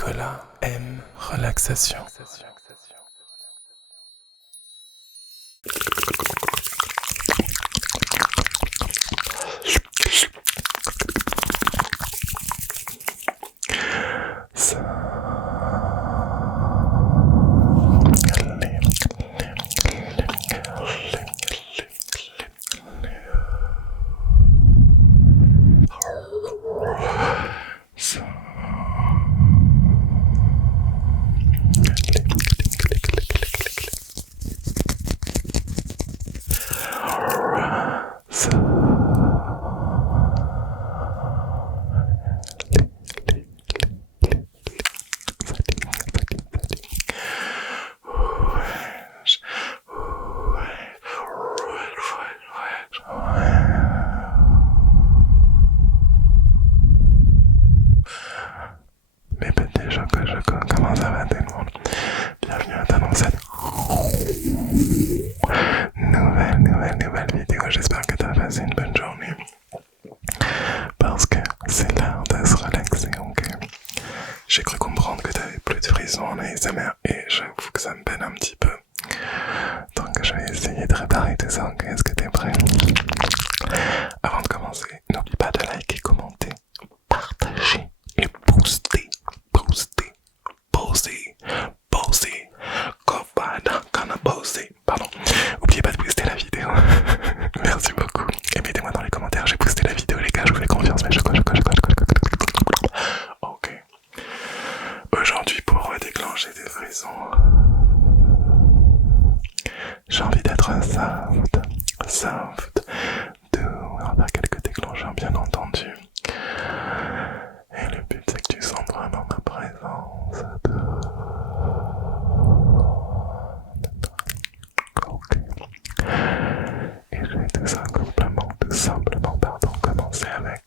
Nicolas aime relaxation. Mes petits choco, comment ça va tout le monde? Bienvenue dans cette nouvelle vidéo. J'espère que tu as passé une bonne journée. Parce que c'est l'heure de se relaxer, ok? J'ai cru comprendre que tu avais plus de frissons en ASMR et j'avoue que ça me peine un petit peu. Donc je vais essayer de réparer tout ça, ok? Est-ce que tu es prêt? Avant de commencer, n'oublie pas de liker, commenter, partager et booster. Pardon. N'oubliez pas de booster la vidéo. Merci beaucoup. Et mettez-moi dans les commentaires, j'ai boosté la vidéo les gars, je vous fais confiance, mais ok. Aujourd'hui, pour déclencher des frissons, j'ai envie d'être soft, doux. On va faire quelques déclencheurs bien entendu. Et le but c'est que tu sens vraiment ma présence. Ok. Et je vais tout simplement, commencer avec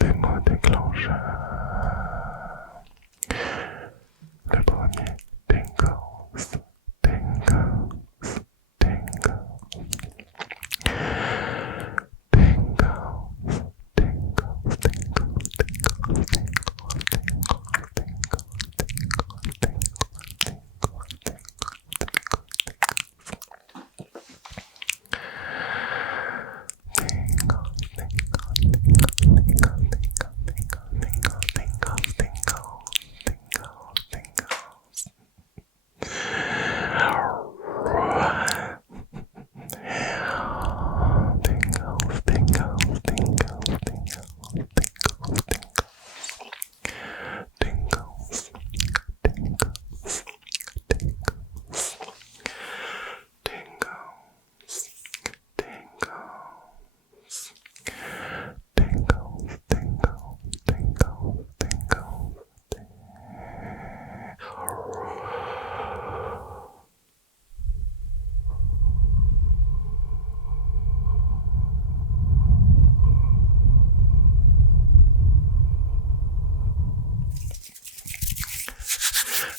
des mots déclencheurs. Le premier, tingles.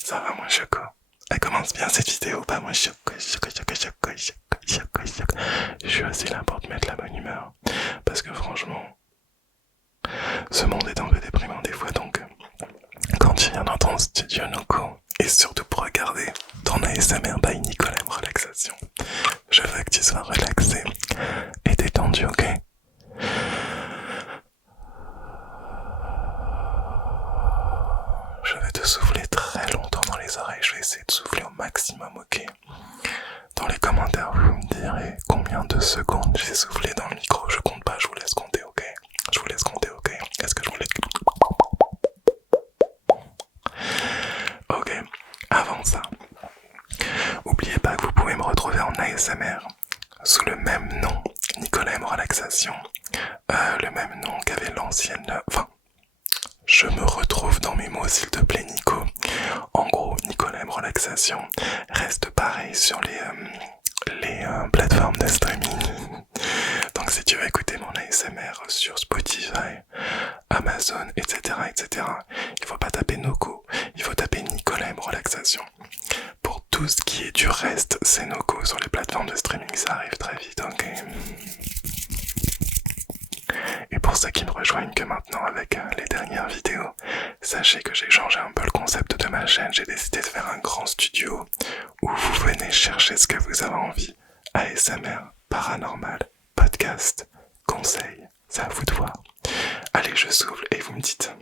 Ça va moi choco? Elle commence bien cette vidéo, pas moi choco. Je suis aussi là pour te mettre la bonne humeur. Parce que franchement, ce monde est un peu déprimant des fois, donc quand tu viens dans ton studio Noco, et surtout pour regarder ton ASMR by Nicolas Relaxation, je veux que tu sois relaxé et détendu, ok? Je vais te souffler très longtemps dans les oreilles, je vais essayer de souffler au maximum, ok? Dans les commentaires, vous me direz combien de secondes j'ai soufflé dans le micro, je compte pas, je vous laisse compter, ok? Je vous laisse compter, ok? Est-ce que je vous laisse... Ok, avant ça, n'oubliez pas que vous pouvez me retrouver en ASMR sous le même nom, Nicolas M Relaxation, le même nom qu'avait l'ancienne... Enfin, je me retrouve dans mes mots s'il te plaît Nico. En gros, Nicolas M Relaxation reste pareil sur les plateformes de streaming. Donc si tu veux écouter mon ASMR sur Spotify, Amazon, etc., il faut pas taper Noco, il faut taper Nicolas M Relaxation. Pour tout ce qui est du reste, c'est Noco sur les plateformes de streaming, ça arrive très vite, ok? Et pour ceux qui me rejoignent que maintenant avec les dernières vidéos, sachez que j'ai changé un peu le concept de ma chaîne. J'ai décidé de faire un grand studio où vous venez chercher ce que vous avez envie. ASMR, paranormal, podcast, conseils, c'est à vous de voir. Allez, je souffle et vous me dites.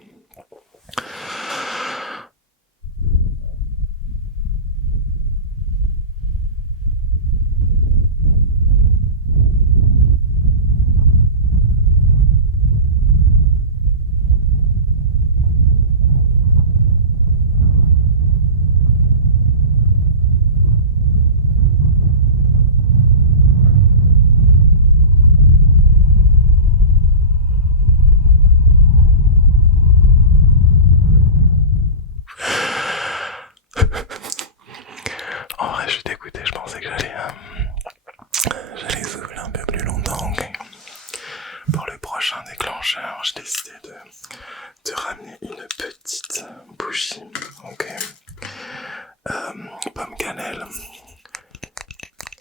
En vrai, je suis dégoûté, je pensais que j'allais souffler un peu plus longtemps. Okay. Pour le prochain déclencheur, j'ai décidé de ramener une petite bougie. Ok. Pomme cannelle.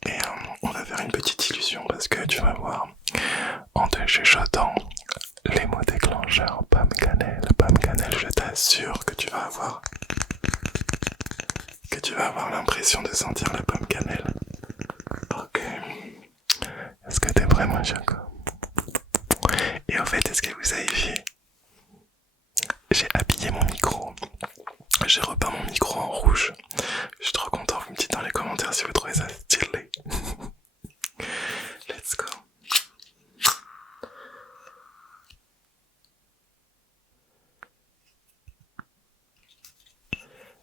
Et on va faire une petite illusion parce que tu vas voir, en te chuchotant les mots déclencheurs, pomme cannelle, je t'assure que tu vas avoir l'impression de sentir la pomme cannelle. Ok. Est-ce que t'es vraiment Jaco? Et en fait, est-ce que vous avez vu? J'ai habillé mon micro. J'ai repeint mon micro en rouge. Je suis trop content. Vous me dites dans les commentaires si vous trouvez ça stylé. Let's go.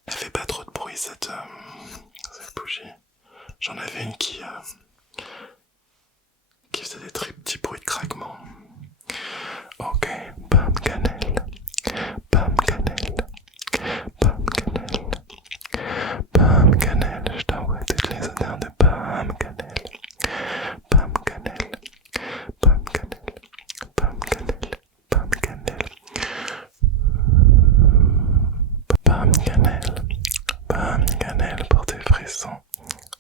Elle fait pas trop de bruit cette bougie. J'en avais une qui faisait des très petits bruits de craquement. Ok, pomme cannelle, pomme cannelle, pomme cannelle, pomme cannelle. Je t'envoie toutes les odeurs de pomme cannelle, pomme cannelle, pomme cannelle, pomme cannelle, pomme cannelle, pomme cannelle, pomme cannelle pour tes frissons.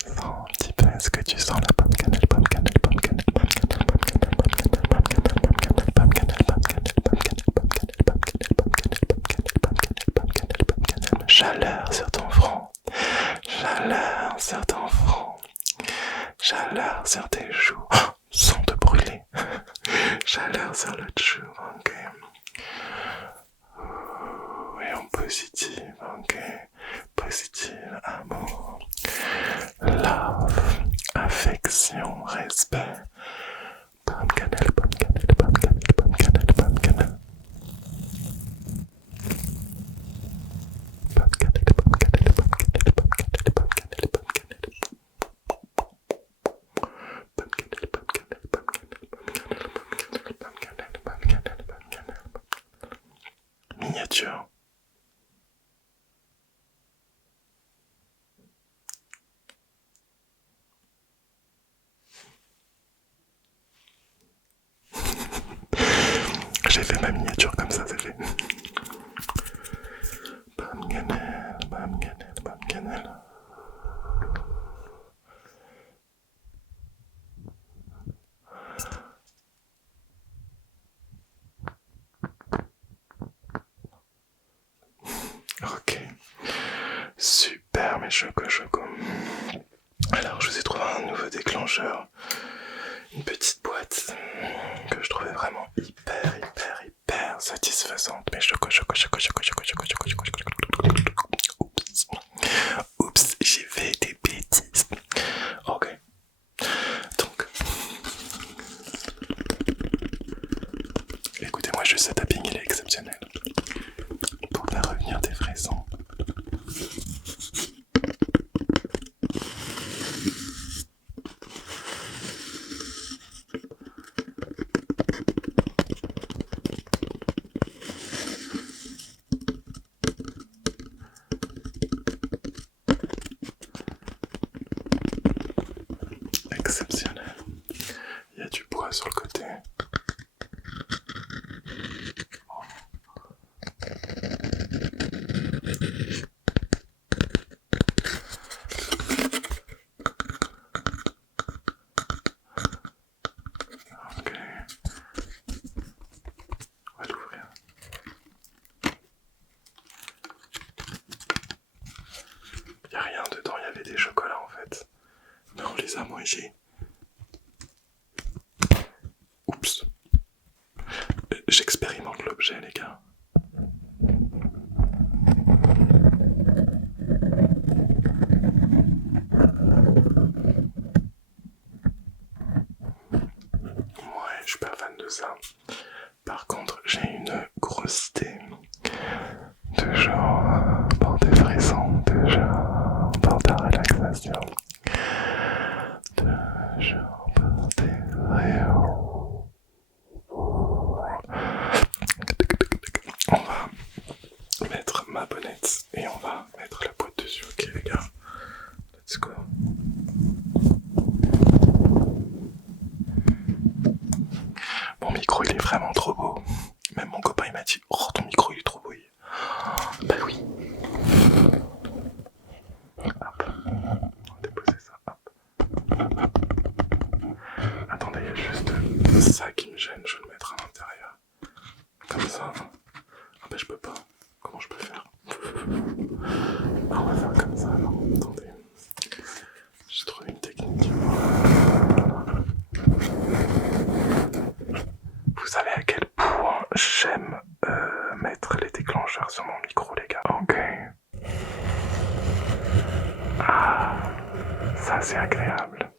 Sens un petit peu, est-ce que tu sens la pomme cannelle, pomme cannelle, pomme cannelle, pomme cannelle, pomme cannelle, pomme cannelle, pomme cannelle, pomme cannelle, pomme cannelle, pomme cannelle, pomme cannelle, pomme cannelle, pomme cannelle, pomme cannelle, pomme cannelle, pomme cannelle, pomme cannelle, pomme cannelle. Chaleur sur ton front, chaleur sur ton front, chaleur sur tes joues, sans te brûler, chaleur sur l'autre joue, ok. Et en positive, ok. Positive, amour, love, affection, respect. Pomme cannelle, pomme cannelle, pomme cannelle, pomme cannelle, pomme cannelle. Pomme cannelle, pomme cannelle, pomme cannelle, pomme cannelle, pomme cannelle, pomme cannelle. Pomme cannelle, pomme cannelle, pomme cannelle, pomme cannelle, pomme cannelle, pomme cannelle. Miniature. J'ai fait ma miniature comme ça, c'est fait. Pomme cannelle, pomme cannelle, pomme cannelle. Ok. Super, mes choco. Alors, je vous ai trouvé un nouveau déclencheur. Une petite boîte que je trouvais vraiment hyper satisfaisante. Mais choco. Oups, j'ai fait des bêtises. Ok. Donc, écoutez-moi juste ce tapping, il est exceptionnel. Pour faire revenir des vrais sons. Exceptionnel. Il y a du bois sur le côté. ici. Oups. J'expérimente l'objet, les gars. Ouais, je suis pas fan de ça. Par contre, j'ai une grosse idée. Toujours pour des frissons, toujours pour ta relaxation. Toujours pour tes frissons. On va mettre ma bonnette et on va mettre la boîte dessus, ok les gars? Let's go. Mon micro il est vraiment trop beau. Même mon copain il m'a dit oh ton micro il est trop beau. Bah oui. Hop. On va déposer ça. Hop. Attendez, il y a juste ça qui me gêne, je vais le mettre à l'intérieur. Comme ça. Ah bah je peux pas. Comment je peux faire? Ah, on va faire comme ça alors. Attendez. J'ai trouvé une technique. Vous savez à quel point j'aime mettre les déclencheurs sur mon micro, les gars. Ok. Ah, ça c'est agréable.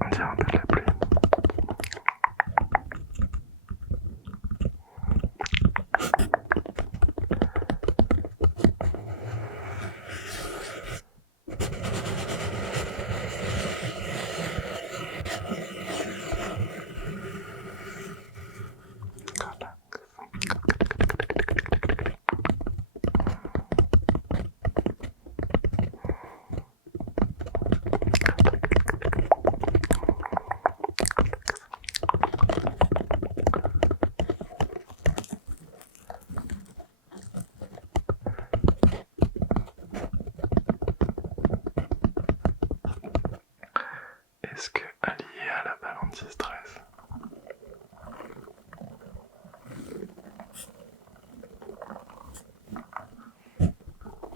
On dirait un peu de la pluie. Est-ce que allié à la balle anti-stress,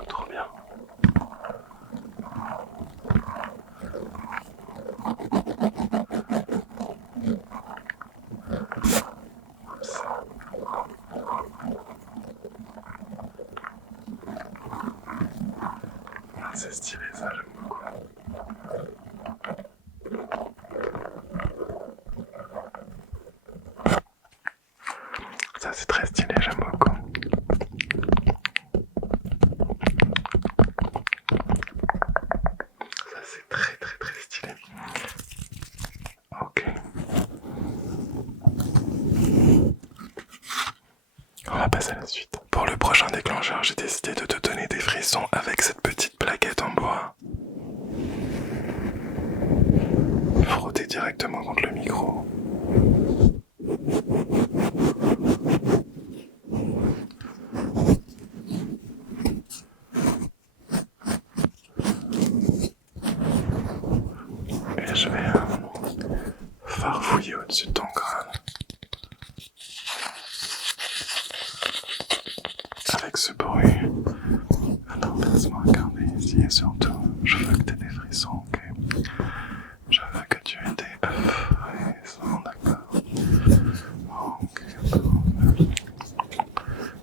trop bien. Ah, c'est stylé ça, j'aime beaucoup. Ça c'est très stylé, j'aime beaucoup. Ça c'est très très très stylé. Ok. On va passer à la suite. Pour le prochain déclencheur, j'ai décidé de te donner des frissons avec cette petite plaquette en bois. Frotter directement contre le micro. Et je vais farfouiller au-dessus de ton crâne. Avec ce bruit. Alors laisse-moi regarder ici et surtout, je veux que tu aies des frissons, ok? Je veux que tu aies des frissons, d'accord? Ok,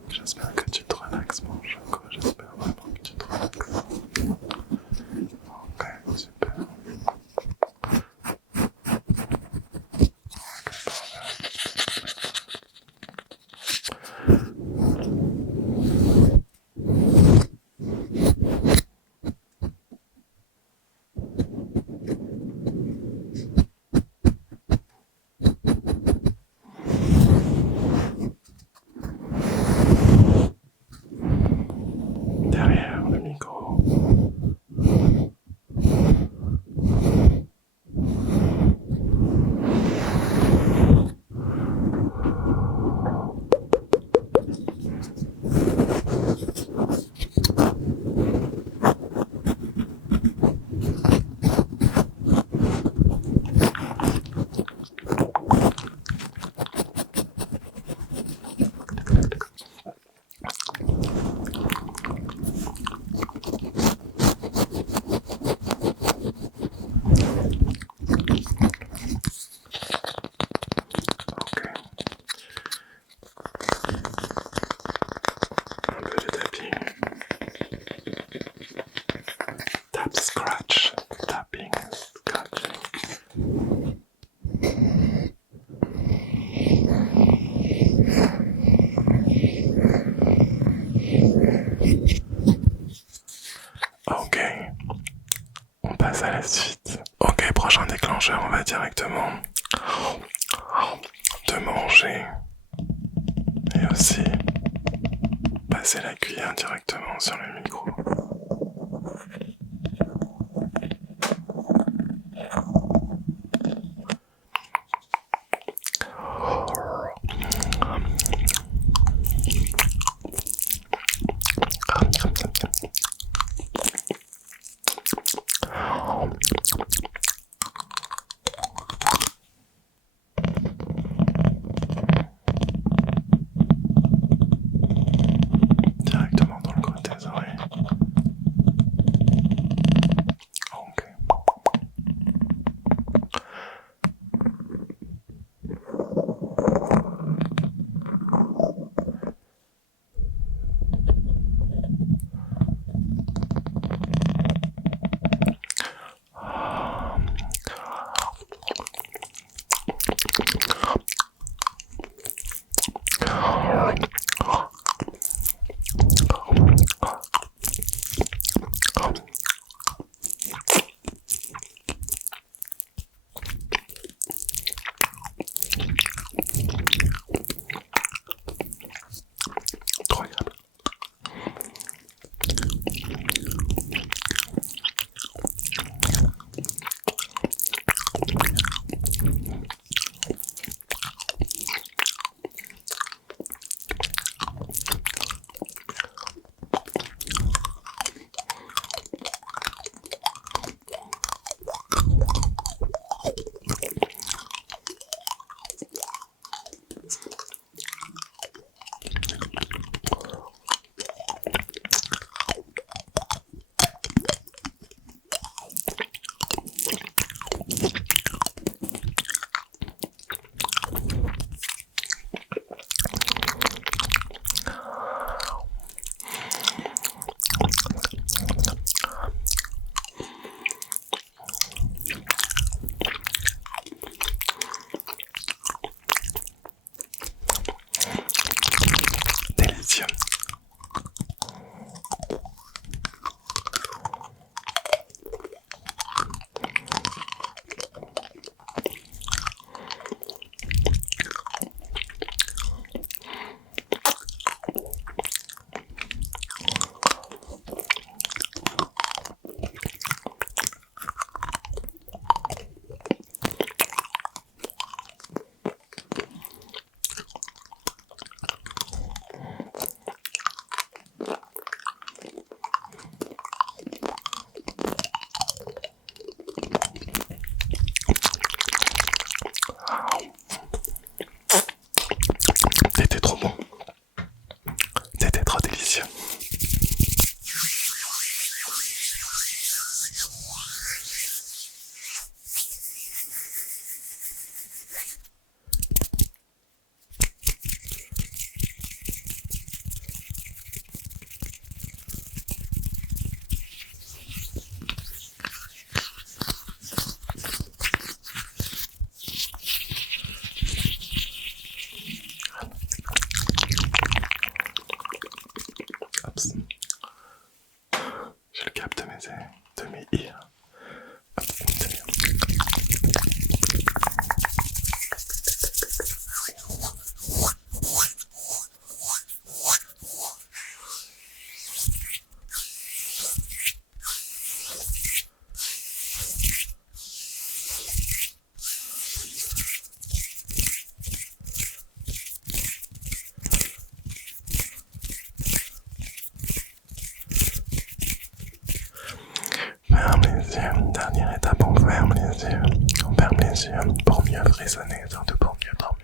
j'espère que tu te relaxes, mon choco. J'espère vraiment que tu te relaxes. Ok, super. passe à la suite. Ok, prochain déclencheur, on va directement te manger et aussi passer la cuillère directement sur le micro. Directement dans le creux de tes oreilles. Ok. Trop agréable. Délicieux. C'était trop bon. C'était trop délicieux. Hop. Je le capte de mes ears. Hop, c'est bien. Ferme les yeux. Dernière étape, on ferme les yeux. On ferme les yeux pour mieux frissonner, surtout pour mieux dormir.